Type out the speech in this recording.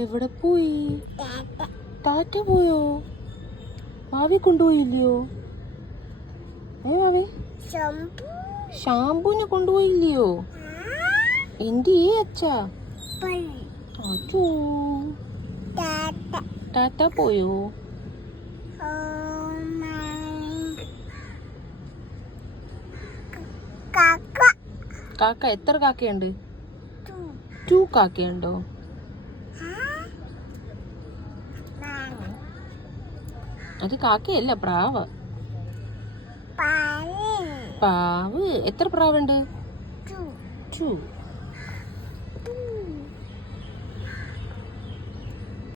എവിടെ പോയി? ടാറ്റ പോയോ? മാവി കൊണ്ടുപോയില്ലയോ? മാവി ഷാമ്പൂനെ കൊണ്ടുപോയില്ലയോ? എന്ത് അച്ഛാ? അച്ചോ, ടാറ്റ പോയോ? കാക്ക എത്ര കാക്കയുണ്ട്? 2 കാക്കയുണ്ടോ? അത് കാക്കയല്ല, പ്രാവ്. പ്രാവ് എത്ര പ്രാവുണ്ട്? 2.